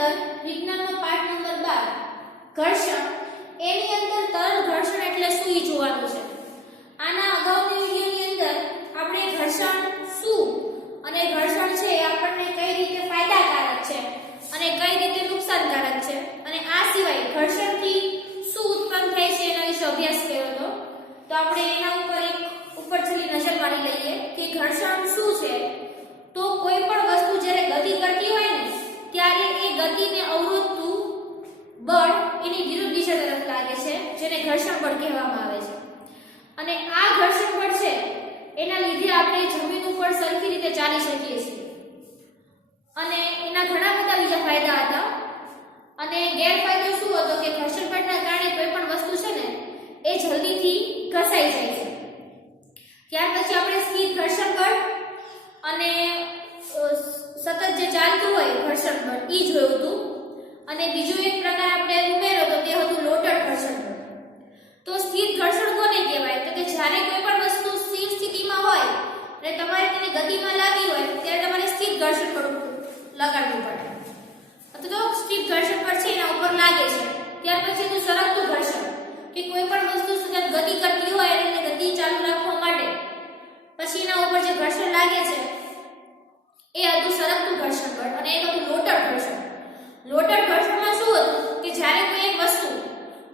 અંદર વિજ્ઞાનનો પાઠ નંબર 12 ઘર્ષણ, એની અંદર તરલ ઘર્ષણ એટલે શું ઈ જોવાનું છે. આના અગાઉની વિડિયોની અંદર આપણે ઘર્ષણ શું અને ઘર્ષણ છે એ આપણને કઈ રીતે ફાયદાકારક છે અને કઈ રીતે નુકસાનકારક છે અને આ સિવાય ઘર્ષણથી શું ઉત્પન્ન થાય છે એના વિશે અભ્યાસ કર્યો હતો. તો આપણે એના ઉપર એક ઉપરથી નજર મારી લઈએ કે ઘર્ષણ શું છે. તો કોઈ પણ વસ્તુ જ્યારે ગતિ કરતી હોય ને ત્યારે એ ગતિને અવરોધતું બળ એની વિરુદ્ધ દિશા તરફ લાગે છે, જેને ઘર્ષણ બળ કહેવામાં આવે છે. અને આ ઘર્ષણ બળ છે એના લીધે આપણે જમીન ઉપર સરખી રીતે ચાલી શકીએ છીએ. અને એના ઘણા બધા બીજા ફાયદા હતા. અને ગેરફાયદો શું હતો કે ઘર્ષણ બળના કારણે કોઈ પણ વસ્તુ છે ને એ જલ્દીથી ઘસાઈ જાય છે. ત્યાર પછી આપણે સ્થિર ઘર્ષણ બળ અને સતત જે ચાલતું હોય ઘર્ષણ બળ ઈ જોયું હતું. અને બીજો એક પ્રકાર આપણે ઉમેર્યો તો તે હતું લોટડ ઘર્ષણ બળ. તો સ્થિર ઘર્ષણ કોને કહેવાય? તો કે જ્યારે કોઈ પણ વસ્તુ સ્થિર સ્થિતિમાં હોય અને તમારે તેને ગતિમાં લાવવી હોય ત્યારે તમારે સ્થિર ઘર્ષણ બળ લગાડવું પડે. અથવા તો સ્થિર ઘર્ષણ બળ છે એના ઉપર લાગે છે. ત્યાર પછી એનું સરકતું ઘર્ષણ કે કોઈ પણ વસ્તુ સતત ગતિ કરતી હોય અને એને ગતિ ચાલુ રાખવા માટે પછી એના ઉપર જે ઘર્ષણ લાગે છે એ હતું સરકતું ઘર્ષણ બળ અને એક હતું લોટડ ઘર્ષણ. લોટડ ઘર્ષણમાં શું હતું કે જ્યારે કોઈ એક વસ્તુ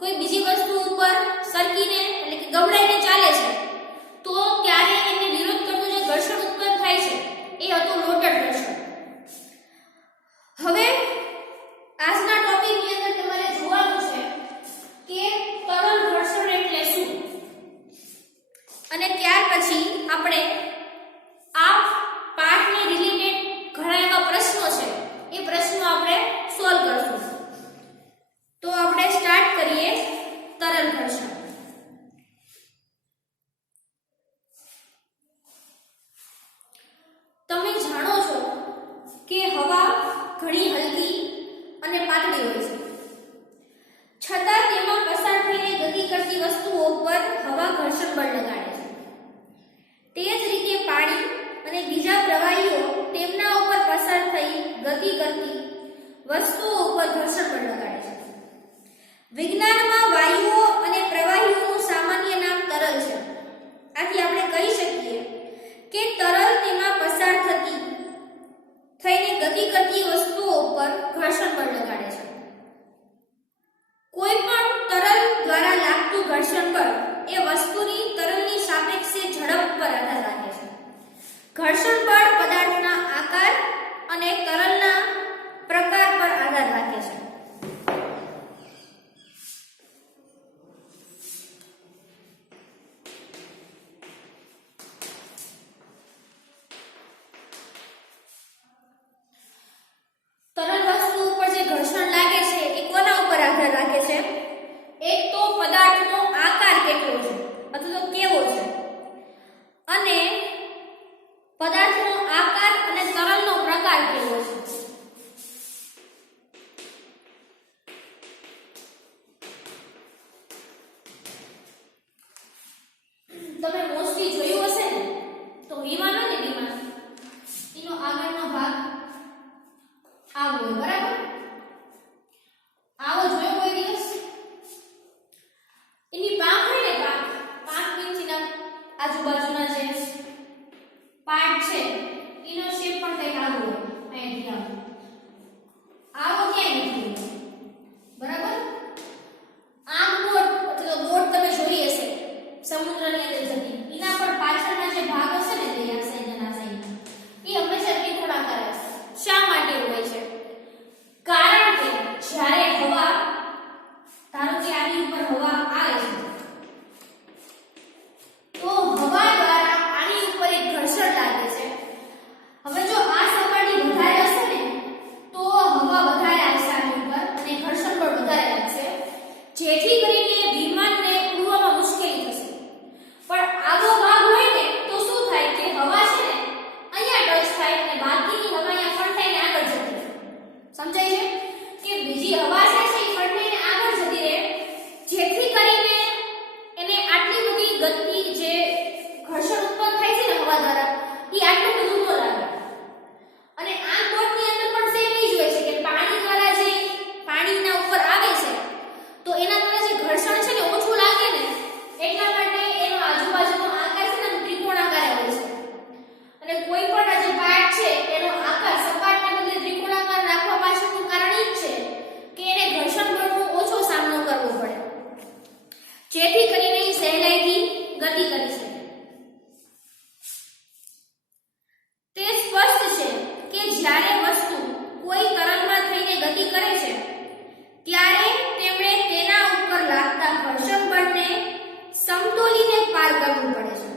કોઈ બીજી વસ્તુ ઉપર સરકીને એટલે કે ગબડાઈને ચાલે છે તો ત્યારે એને વિરોધ કરતું જે ઘર્ષણ ઉત્પન્ન થાય છે એ હતું લોટડ ઘર્ષણ. હવે આજના ટોપિકની અંદર તમારે જોવાનું છે કે તરલ ઘર્ષણ એટલે શું અને ત્યાર પછી આપણે આ પાઠની રિલેટેડ ઘણા એવા પ્રશ્નો છે એ પ્રશ્નો આપણે સોલ્વ કરશું. તો આપણે સ્ટાર્ટ કરીએ તરલ ઘર્ષણ. તમે જાણો છો કે હવા ઘણી હલકી અને પાતળી હોય છે, છતાં તેમાં પસાર થઈને ગતિ કરતી વસ્તુઓ પર હવા ઘર્ષણ બળ લગાડે છે. તે જ રીતે પાણી અને બીજા પ્રવાહીઓ તેમના ઉપર પસાર થઈ ગતિ કરતી વસ્તુઓ ઉપર ઘર્ષણ બળ લગાડે છે. વિજ્ઞાનમાં વાયુઓ અને પ્રવાહીઓનું સામાન્ય નામ તરલ છે. આથી આપણે કહી શકીએ કે તરલ તેમાં પસાર થઈને ગતિ કરતી વસ્તુઓ ઉપર ઘર્ષણ બળ લગાડે છે. કોઈ પણ તરલ દ્વારા લાગતું ઘર્ષણ બળ એ વસ્તુની તરલની સાપેક્ષે ઝડપ પર આધાર રાખે છે. ઘર્ષણ બળ પદાર્થના આકાર અને તરલના પ્રકાર પર આધાર રાખે છે. તરલ વસ્તુ ઉપર જે ઘર્ષણ લાગે છે એ કોના ઉપર આધાર રાખે છે? એક તો પદાર્થનો આકાર કેટલો છે અથવા તો કેવો છે, અને પદાર્થનો આકાર અને તરલનો પ્રકાર કેવો છે. તમે મોસ્ટલી જોયું હશે ને તો વિમાન હોય ને વિમાન એનો આગળનો ભાગ આવો હોય, બરાબર? આવો જોયો કોઈ દિવસ? એની પાંખ હોય ને પાંખ નીચેના આજુબાજુના જે પાર્ટ છે એનો શેપ પણ કંઈક આવો હોય. અહીંથી આવો ક્યાંય નથી, બરાબર? આમ બોટ અથવા બોટ તમે જોઈ હશે સમુદ્રની અંદર જતી, એના પર પાછળના જે ભાગ હશે ને તે આ સાઈડ અને આ સાઈડ એ હંમેશા ત્રિકોણાકાર હશે. શા માટે હોય છે? કારણ કે જ્યારે હવા, ધારો કે આની ઉપર હવા આવે છે તો હવા દ્વારા આની ઉપર એક ઘર્ષણ લાગે છે. હવે જો આ સપાટી વધારે હશે ને જેથી કરીને સહેલાઈથી ગતિ કરી શકે। તે સ્પષ્ટ છે કે જ્યારે વસ્તુ કોઈ તરલમાં થઈને ગતિ કરે છે ત્યારે તેમણે તેના ઉપર લાગતા ઘર્ષણ બળને સમતોલીને પાર કરવું પડે છે।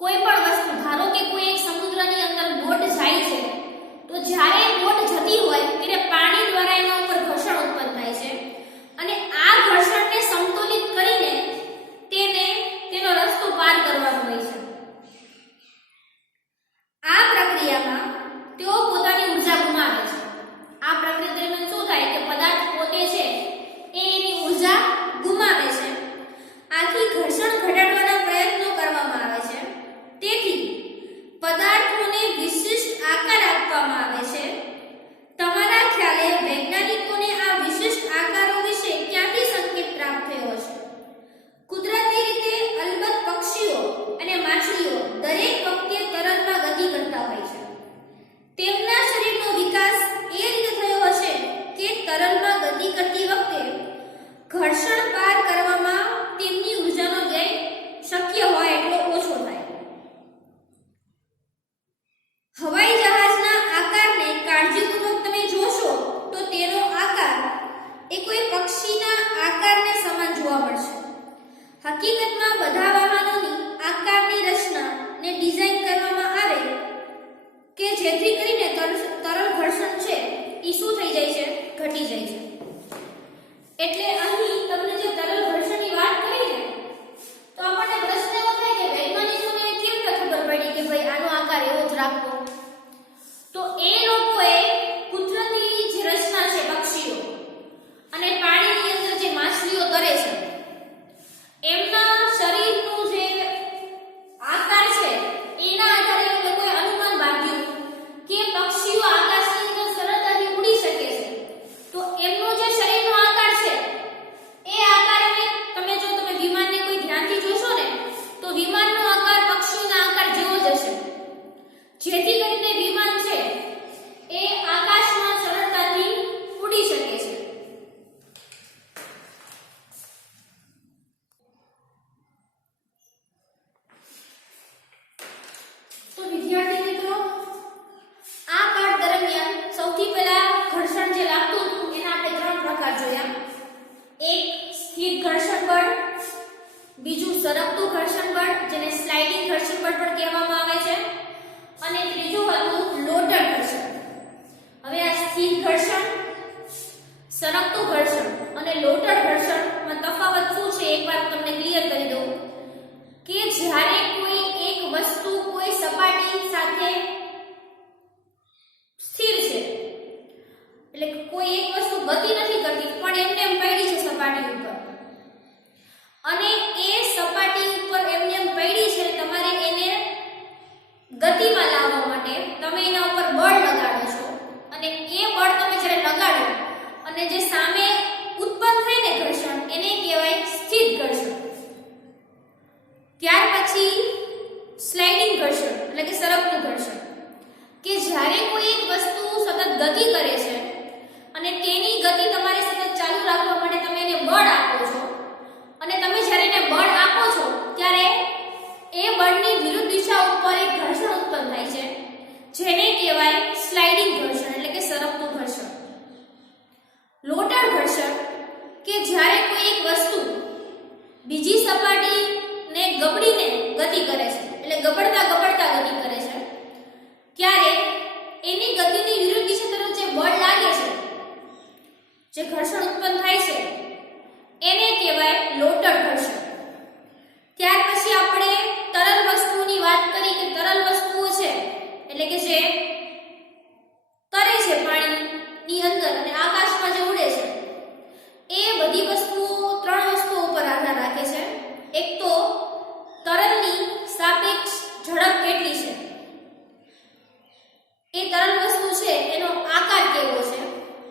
કોઈ પણ વસ્તુ, ધારો કે કોઈ એક સમુદ્રની અંદર બોટ જાય છે, તો જ્યારે બોટ જતી હોય ત્યારે પાણી દ્વારા એના ઉપર ઘર્ષણ ઉત્પન્ન થાય છે અને આ ઘર્ષણને સમતોલિત કરીને તેનો રસ્તો પાર કરવાનો હોય છે। આ પ્રક્રિયામાં તેઓ પોતાની ઊર્જા ગુમાવે છે। આ પ્રક્રિયા દરમિયાન શું થાય કે પદાર્થ પોતે છે એ એની ઊર્જા ગુમાવે છે। આથી ઘર્ષણ ઘટાડવાના પ્રયત્નો કરવામાં આવે છે। તેથી પદાર્થોને વિશિષ્ટ આકાર આપવામાં આવે છે। તમારા ખ્યાલે વૈજ્ઞાનિકોને આ વિશિષ્ટ આકારો વિશે ક્યાંથી સંકેત પ્રાપ્ત થયો હશે? કુદરતી રીતે અલબત્ત પક્ષીઓ અને માછલીઓ દરેક વખતે તરલમાં ગતિ કરતા હોય છે। તેમના શરીરનો વિકાસ એ રીતે થયો હશે કે તરલમાં ગતિ કરતી વખતે ઘર્ષણ પાર કરવામાં તેમની ઊર્જાનો વ્યય શક્ય હોય એટલો ઓછો થાય। હવાઈ જહાજના આકારને કાળજીપૂર્વક તમે જોશો તો તેનો આકાર એ કોઈ પક્ષીના આકારને સમાન જોવા મળશે। હકીકતમાં બધા વાહનોની આકારની રચનાને ડિઝાઇન કરવામાં આવે કે જેથી કરીને તરલ ઘર્ષણ છે એ શું થઈ જાય છે? ઘટી જાય છે। એટલે અહીં તમને જે તરલ ઘર્ષણની વાત કરી છે તો આપણને પ્રશ્ન એવો થાય કે વૈજ્ઞાનિકોને કેમ ખબર પડી કે ભાઈ આનો આકાર એવો જ રાખવો? તો એ લોકોએ કુદરતી જે રચના છે પક્ષીઓ અને પાણીની અંદર જે માછલીઓ તરે છે એમના શરીરનું જે આકાર છે એના આધારે એ લોકોએ અનુમાન બાંધ્યું કે પક્ષીઓ આકાશની અંદર સરળતાથી ઉડી શકે છે। તો એમનો જે શરીરનો આકાર છે એ આકારને તમે વિમાનને કોઈ ધ્યાનથી જોશો ને તો વિમાનનો આકાર પક્ષીના આકાર જેવો જ હશે, જેથી કરીને વિમાન છે એ આકાશમાં સરળતાથી ઉડી શકે છે। તો વિદ્યાર્થી મિત્રો, આ પાઠ દરમિયાન સૌથી પહેલા ઘર્ષણ જે લાગતું હતું એના આપણે 3 પ્રકાર જોયા। એક સ્થિર ઘર્ષણ બળ, બીજું સરકતું ઘર્ષણ બળ જેને સ્લાઇડિંગ ઘર્ષણ બળ પણ કહેવામાં આવે છે, અને ત્રીજું હતું લોટર ઘર્ષણ। હવે આ સ્થિર ઘર્ષણ, સરકતું ઘર્ષણ અને લોટર ઘર્ષણમાં તફાવત શું છે એકવાર તમને ક્લિયર કરી દઉં કે જ્યારે કોઈ એક વસ્તુ કોઈ સપાટી સાથે સ્થિર છે, એટલે કોઈ એક વસ્તુ ગતિ નથી કરતી પણ એમને એમ પડી છે સપાટી ઉપર, અને એ સપાટી ઉપર એમને એમ પડી છે, તમારે એને ગતિમાં લાવવા માટે તમે એના ઉપર બળ લગાડો છો, અને એ બળ તમે જ્યારે લગાડો અને જે સામે ઉત્પન્ન થાય ને ઘર્ષણ એને કહેવાય સ્થિર ઘર્ષણ। ત્યાર પછી સ્લાઇડિંગ ઘર્ષણ એટલે કે સરકતું ઘર્ષણ, કે જ્યારે કોઈ એક વસ્તુ સતત ગતિ કરે છે અને તેની ગતિ તમારે સતત ચાલુ રાખવા માટે તમે એને બળ આપો છો, અને તમે જ્યારે એને બળ આપો છો ત્યારે એ બળની વિરુદ્ધ દિશા ઉપર એક ઘર્ષણ ઉત્પન્ન થાય છે, જેને કહેવાય સ્લાઇડિંગ ઘર્ષણ એટલે કે સરકતું ઘર્ષણ। લોટર ઘર્ષણ કે જ્યારે કોઈ એક વસ્તુ બીજી સપાટીને ગબડીને ગતિ કરે છે, એટલે ગબડતા ગતિ કરે છે, ત્યારે એની ગતિની વિરુદ્ધ દિશા તરફ જે બળ લાગે છે, જે ઘર્ષણ ઉત્પન્ન થાય છે એને કહેવાય લોટર ઘર્ષણ। ત્યાર પછી આપણે તરલ વસ્તુઓની વાત કરી કે તરલ વસ્તુઓ છે એટલે કે જે તરે છે પાણીની અંદર અને આકાશમાં જે ઉડે છે, એ બધી વસ્તુઓ 3 વસ્તુઓ ઉપર આધાર રાખે છે। એક તો તરલની સાપેક્ષ ઝડપ કેટલી છે, એ તરલ વસ્તુ છે એનો આકાર કેવો છે,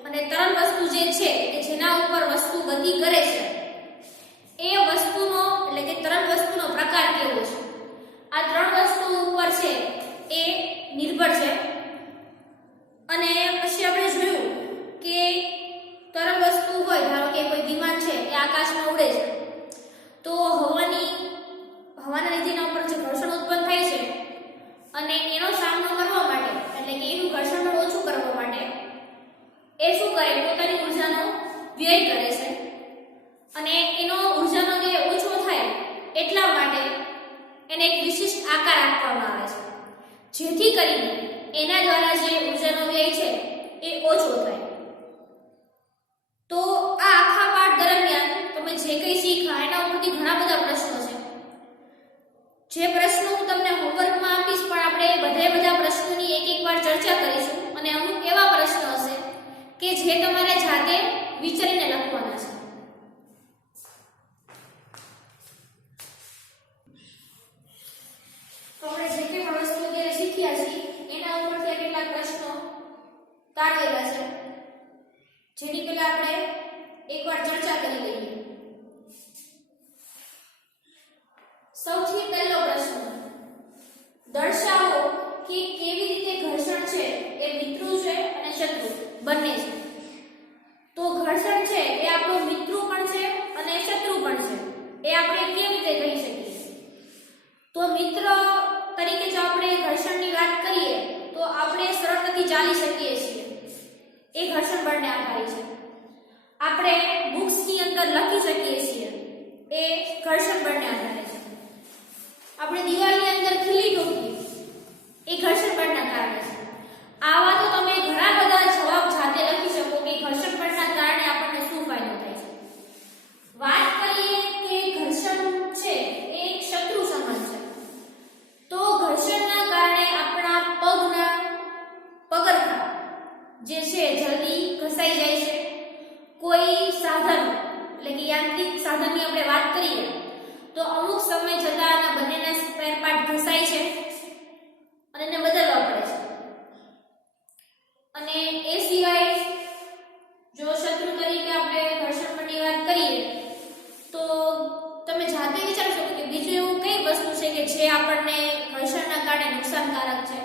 અને તરલ વસ્તુ જે છે કે જેના ઉપર વસ્તુ ગતિ કરે છે એ જેથી કરીને એના દ્વારા જે ઉર્જાનો વ્યય છે એ ઓછો થાય. તો આ આખા પાઠ દરમિયાન તમે જે કંઈ શીખ્યા એના ઉપરથી ઘણા બધા પ્રશ્નો છે. જે પ્રશ્નો હું તમને હોમવર્કમાં આપીશ પણ આપણે બધા પ્રશ્નોની એક વાર ચર્ચા કરીશું અને અમુક એવા પ્રશ્નો હશે કે જે તમારે જાતે વિચારીને લખવાના છે. તો આપણે જે કંઈ પણ વસ્તુ અત્યારે શીખ્યા છીએ એના ઉપરથી કેટલાક પ્રશ્નો તારવેલા છે જેની પહેલા આપણે એકવાર ચર્ચા કરી લઈએ. સૌથી પહેલો પ્રશ્ન, દર્શાવો કે કેવી રીતે ઘર્ષણ છે એ મિત્ર છે અને શત્રુ બંને છે. તો ઘર્ષણ છે એ આપણો મિત્ર પણ છે અને શત્રુ પણ છે. એ આપણે કેવી રીતે કહી શકીએ? તો મિત્ર તરીકે જો આપણે ઘર્ષણની વાત કરીએ તો આપણે સરળતાથી ચાલી શકીએ છીએ. એ ઘર્ષણ બળને આધારિત છે. આપણે બુક્સની અંદર લખી શકીએ છીએ. એ ઘર્ષણ બળને આધારિત છે. આપણે દિવાલની અંદર ખીલી ઠોકીએ એ ઘર્ષણ બળના કારણે છે. આવા તો તમે ઘણા બધા જવાબ જાતે લખી શકો કે ઘર્ષણ બળના કારણે આપણને શું ફાયદો થાય છે. વાત કરીએ કે ઘર્ષણ છે એ એક શત્રુ સમાન છે. તો ઘર્ષણના કારણે આપણા પગના પગરખાં જે છે જલ્દી ઘસાઈ જાય છે. કોઈ સાધન એટલે કે યાંત્રિક સાધનની આપણે વાત કરીએ તો અમુક સમય જતા આના બંનેના સ્પેર પાર્ટ ઘસાય છે અને એને બદલવા પડે છે. અને એ સિવાય જો શત્રુ તરીકે આપણે ઘર્ષણ બળની વાત કરીએ તો તમે જાતે વિચારી શકો કે બીજું એવું કઈ વસ્તુ છે કે જે આપણને ઘર્ષણના કારણે નુકસાનકારક છે.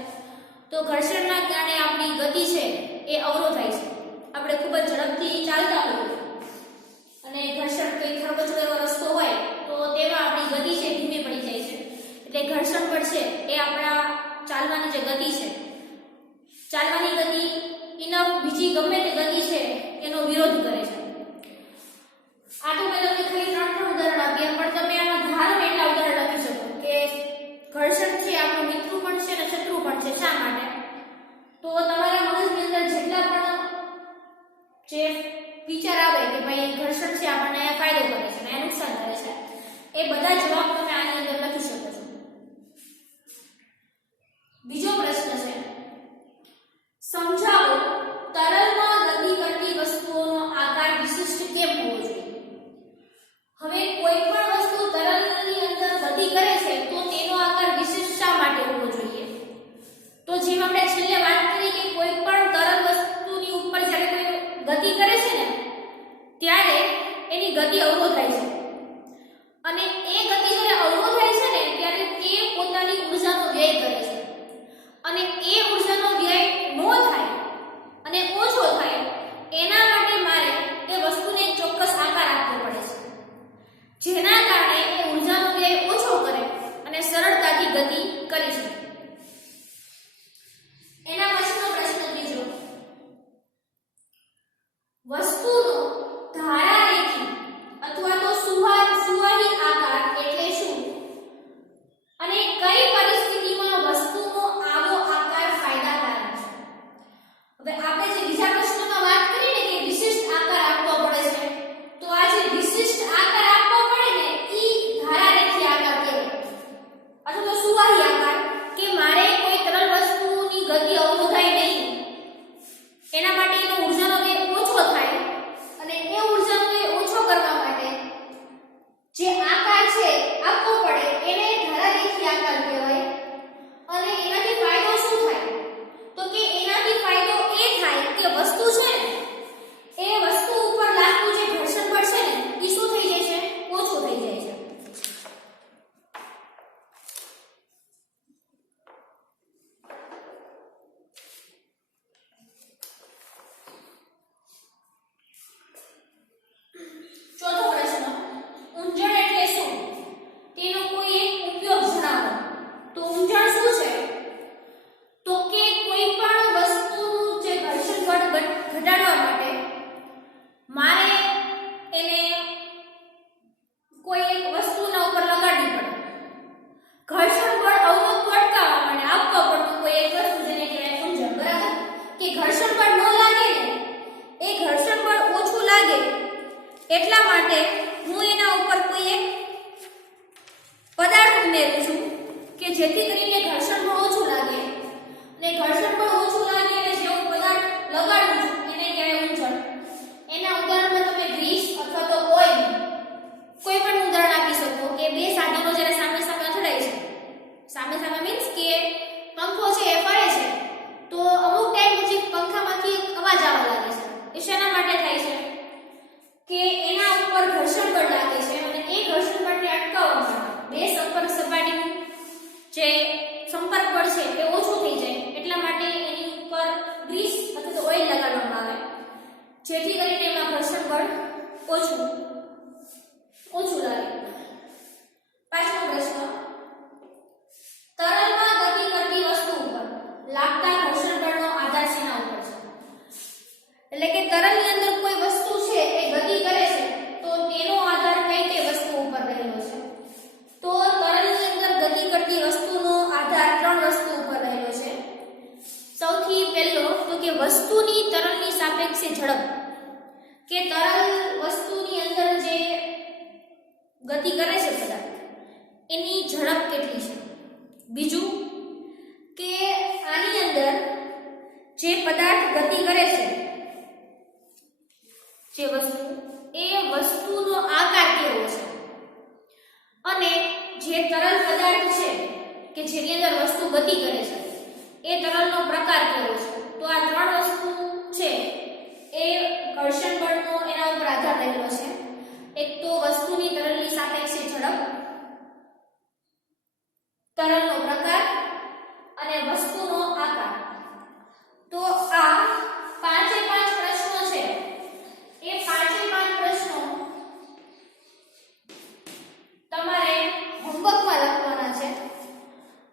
તો ઘર્ષણના કારણે આપણી ગતિ છે એ અવરોધાય છે. આપણે ખૂબ જ ઝડપથી ચાલતા હોઈએ અને ઘર્ષણ કોઈ ખરબચડો એવો રસ્તો હોય તો તેમાં આપણી ગતિ છે ધીમી પડી જાય છે. એટલે ઘર્ષણ બળ છે એ આપણા ચાલવાની જે ગતિ છે, ચાલવાની ગતિ એના બીજી ગમે તે ગતિ છે એનો વિરોધ કરે છે. આ તો મેં તમને ખાલી 3 ઉદાહરણ આપ્યા પણ તમે આમાં ધારો એટલા ઉદાહરણ લખી શકો કે ઘર્ષણ છે આપણો મિત્ર પણ છે અને શત્રુ પણ છે. શા માટે? તો તમારા મગજની અંદર જેટલા પણ જે વિચાર આવે કે ભાઈ ઘર્ષણ છે આપણને ફાયદો કરે છે અને નુકસાન કરે છે એ બધા જવાબ તમે આની અંદર લખી શકો છો. બીજો પ્રશ્ન છે, સમજાવો તરલમાં ગતિ કરતી વસ્તુઓનો આકાર વિશિષ્ટ કેમ હોવો જોઈએ? હવે કોઈ પણ વસ્તુ તરલની અંદર ગતિ કરે છે તો તેનો આકાર વિશિષ્ટ શા માટે હોવો જોઈએ? તો જેમ આપણે છેલ્લે વાત કરી કે કોઈ પણ તરલ વસ્તુની ઉપર જ્યારે કોઈ ગતિ કરે છે ને ત્યારે એની ગતિ અવરોધાય છે અને એ ગતિ જ્યારે અવરોધાય છે ને ત્યારે તે પોતાની ઊર્જાનો વ્યય કરે છે અને એ ઊર્જાનો વ્યય ન થાય અને ઓછો થાય એના માટે મારે તે વસ્તુને એક ચોક્કસ આકાર આપવો પડે છે જેના કારણે એ ઊર્જાનો વ્યય ઓછો કરે અને સરળતાથી ગતિ કરી શકે. એના પછીનો પ્રશ્ન ત્રીજો, વસ્તુનો ધારારેખી અથવા તો સુવાહી આકાર એટલે શું અને કઈ પરિસ્થિતિમાં વસ્તુનો આવો આકાર ફાયદાકારક છે? હવે આપણે જે બીજા પ્રશ્નમાં વાત કરી ને કે વિશિષ્ટ આકાર આપવો પડે છે તો આ જે વિશિષ્ટ આકાર આપવો પડે ને ઈ ધારારેખી આકાર કહેવાય અથવા તો સુવાહી આકાર કે મારે કોઈ તરલ વસ્તુની ગતિ અવરોધાય નહીં એના માટે એનો ઊર્જાનો વ્યય ઓછો થાય અને એ ઊર્જાનો વ્યય ઓછો કરવા માટે જે આકાર છે આપવો પડે એને ધારારેખી આકાર કહેવાય. અને એનાથી ફાયદો શું થાય? તો કે એનાથી ફાયદો એ થાય કે વસ્તુ છે ને એ વસ્તુ ઉપર લાગતું જે ઘર્ષણ બળ છે ને એ શું થઈ જાય છે? ઓછું થઈ જાય છે. ચોથો પ્રશ્ન, ઊંજણ એટલે શું? તેનો કોઈ એક ઉપયોગ જણાવો. તો ઊંજણ શું છે? તો કે કોઈ પણ વસ્તુનું જે ઘર્ષણ બળ ઘટાડવા માટે મારે એને કોઈ એક વસ્તુના ઉપર લગાડવી પડે. ઘર્ષણ બળ અવરોધતું અટકાવવા માટે આપવા પડતું ઉમેરું છું કે જેથી કરીને ઘર્ષણ પણ ઓછું લાગે, અને ઘર્ષણ પણ ઓછું લાગે અને જે હું પદાર્થ લગાડું છું એને કહેવાય ઊંજણ. એના ઉદાહરણમાં તમે ગ્રીસ અથવા તો ઓઇલ કોઈ પણ ઉદાહરણ આપી શકો કે બે સાધનો જ્યારે સામે સામે અથડાય છે, સામે સામે મીન્સ કે પંખો છે એ ફરે છે તો અમુક ટાઈમ પછી પંખામાંથી એક અવાજ આવવા લાગે છે. એ શેના માટે થાય છે કે એના ઉપર ઘર્ષણ બળ લાગે છે અને એ ઘર્ષણ બળને અટકાવવા માટે બે સંપર્ક સપાટીનું જે સંપર્ક બળ છે એ ઓછું થઈ જાય એટલા માટે એની ઉપર ગ્રીસ અથવા તો ઓઇલ લગાડવામાં આવે જેથી કરીને એમાં ઘર્ષણ બળ ઓછું લાગે. પાંચમો પ્રશ્ન, તરલમાં ગતિ કરતી વસ્તુ ઉપર લાગતા ઘર્ષણ બળનો આધાર શેના ઉપર છે? એટલે કે તરલની અંદર કોઈ વસ્તુ છે એ ગતિ કરે છે તો તેનો આધાર કઈ તે વસ્તુ ઉપર રહેલો છે? તો તરલની અંદર ગતિ કરતી વસ્તુનો આધાર ત્રણ વસ્તુ ઉપર રહેલો છે. સૌથી પહેલો તો કે વસ્તુની તરલની સાપેક્ષે ઝડપ, કે તરલ વસ્તુની અંદર જે ગતિ કરે છે પદાર્થ એની ઝડપ કેટલી છે. બીજું કે આની અંદર જે પદાર્થ ગતિ કરે છે જે વસ્તુ એ વસ્તુનો આકાર કેવો છે, અને જે તરલ પદાર્થ છે કે જેની અંદર વસ્તુ ગતિ કરે છે એ તરલનો પ્રકાર કેવો છે. તો આ ત્રણ વસ્તુ છે એ ઘર્ષણ બળનો એના ઉપર આધાર રહેલો છે. એક તો વસ્તુની તરલની સાપેક્ષે ઝડપ, તરલનો પ્રકાર અને વસ્તુનો આકાર. તો આ પાંચે પાંચ પ્રશ્નો છે એ પાંચે પાંચ પ્રશ્નો તમારે હોમવર્કમાં લખવાના છે.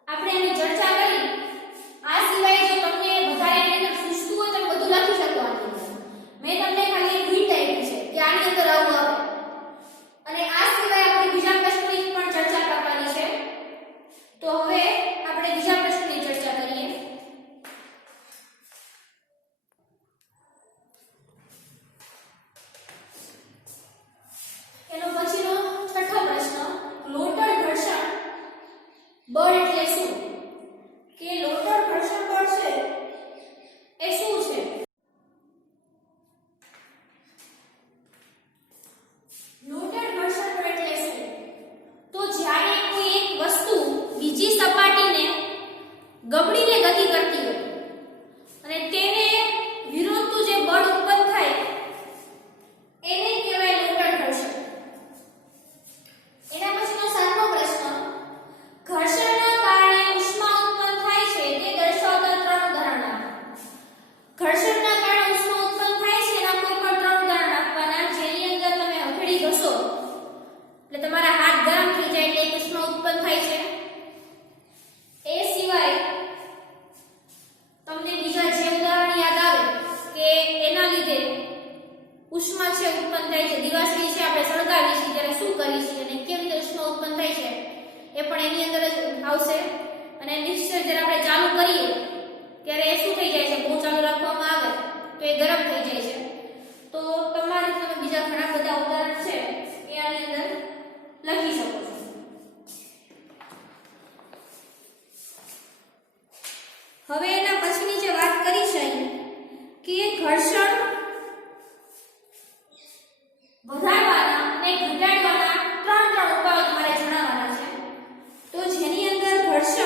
આપણે એની ચર્ચા કરી. આ સિવાય જો તમને વધારે એની અંદર પૂછતું હોય તો બધું લખી શકવાનું. મેં તમને ખાલી એક હિન્ટ આપી છે કે આની અંદર આવું આવે, અને આ સિવાય આપણે બીજા પ્રશ્નોની પણ ચર્ચા કરવાની છે. તો હવે આપણે બીજા પ્રશ્નની ચર્ચા કરીએ. એનો પછીનો છઠ્ઠો પ્રશ્ન, લોટર ઘર્ષણ બળ એટલે શું? કે લોટર ઘર્ષણ બળ છે એ શું છે? લોટર ઘર્ષણ બળ એટલે શું? તો જ્યારે કોઈ એક વસ્તુ બીજી સપાટીને ગબડીને ગતિ કરતી હોય અને તેને વિરોધતું જે બળ ઉત્પન્ન થાય એને કહેવાય લોટર ઘર્ષણ. એના પછીનો સાતમો પ્રશ્ન, ઘર્ષણના કારણે ઉષ્મા ઉત્પન્ન થાય છે તે દર્શાવતા ત્રણ ઉદાહરણ આપો. ઘર્ષણના કારણે ઉષ્મા ઉત્પન્ન થાય છે એના કોઈ પણ ત્રણ ઉદાહરણ આપવાના જેની અંદર તમે હથેળી ઘસો એટલે તમારા હાથ ગરમ થઈ જાય એટલે એક ઉષ્મા ઉત્પન્ન થાય છે. એ સિવાય તમને બીજા જે ઉદાહરણ યાદ આવે કે એના લીધે ઉષ્મા છે ઉત્પન્ન થાય છે, દિવાસળી છે આપણે સળગાવીએ છીએ ત્યારે શું કરીએ છીએ અને કેવી રીતે ઉષ્મા ઉત્પન્ન થાય છે એ પણ એની અંદર જ આવશે. અને મિક્સર જ્યારે આપણે ચાલુ કરીએ ત્યારે એ શું થઈ જાય છે, બહુ ચાલુ રાખવામાં આવે તો એ ગરમ થઈ જાય છે. તો તમારે તમે બીજા ઘણા બધા ઉદાહરણ છે એ આની અંદર લખી શકો છો. હવે એના પછીની જે વાત કરી છે કે ઘર્ષણ વધારવાના અને ઘટાડવાના ત્રણ ઉપાયો તમારે જણાવવાના છે. તો જેની અંદર ઘર્ષણ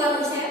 જોવાનું છે